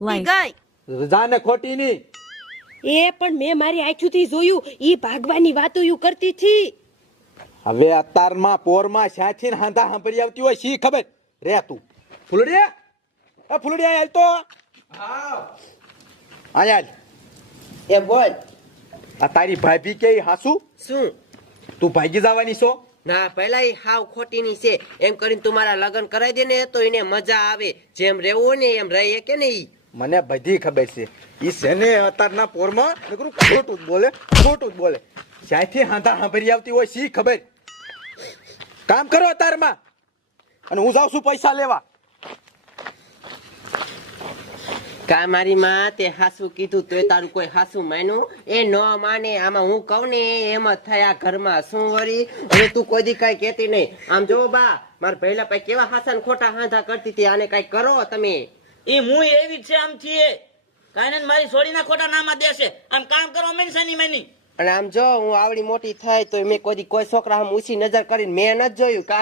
ગઈ જાને ખોટી ની એ પણ મેં મારી આંખોથી જોયું ઈ ભાગવાની વાતો યુ કરતી થી હવે અતારમાં પોરમાં સાચીને હાંધા સાંભળી આવતી હોય શી ખબર રે તું ફૂલડી હાલ તો આયા એ બોલ આ તારી ભાભી કે હાસુ શું તું ભાગી જવાની છો ના પેલા ઈ હાવ ખોટીની છે એમ કરીને તું મારા લગ્ન કરાવી દે ને તો એને મજા આવે જેમ રહેવું હોય ને એમ રહે કે ને ઈ મને બધી ખબર છે ઈ સેને અતારના પોરમાં નકરું ખોટું જ બોલે સાચી હાંધા સાંભળી આવતી હોય શી ખબર કામ કરો અતારમાં અને હું જાઉં છું પૈસા લેવા કા મારી માં તે હાસુ કીધું તોય તારું કોઈ હાસુ માન્યું એ ન માને આમાં હું કહું ને એમ જ થયા ઘરમાં શું વળી હવે તું કોઈ દી કઈ કેતી નહીં આમ જો બા મારા પહેલા પાસે કેવા હાસન ખોટા હાંધા કરતી હતી આને કઈ કરો તમે એ હું એવી જ છે આમ છીએ કાંઈ મારી છોડીના ખોટા નામાં દેશે આમ કામ કરો મેનસાની મેની અને આમ જો હું આવડી મોટી થાય તો મેં કોઈ દી કોઈ છોકરા આમ ઊંચી નજર કરીને મેં નથી જોયું કા